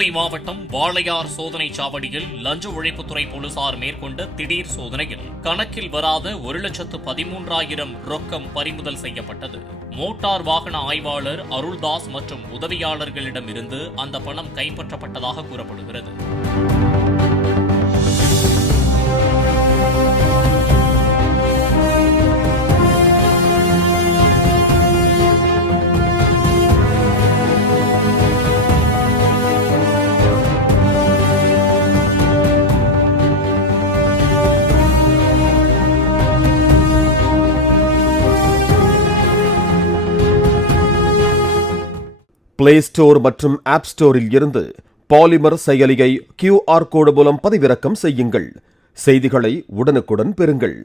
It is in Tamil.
கோவை மாவட்டம் வாளையார் சோதனைச் சாவடியில் லஞ்ச ஒழிப்புத்துறை போலீசார் மேற்கொண்ட திடீர் சோதனையில் கணக்கில் வராத 1,13,000 ரொக்கம் பறிமுதல் செய்யப்பட்டது. மோட்டார் வாகன ஆய்வாளர் அருள்தாஸ் மற்றும் உதவியாளர்களிடமிருந்து அந்த பணம் கைப்பற்றப்பட்டதாக கூறப்படுகிறது. பிளே ஸ்டோர் மற்றும் ஆப் ஸ்டோரில் இருந்து பாலிமர் செயலியை QR கோடு மூலம் பதிவிறக்கம் செய்யுங்கள். செய்திகளை உடனுக்குடன் பெறுங்கள்.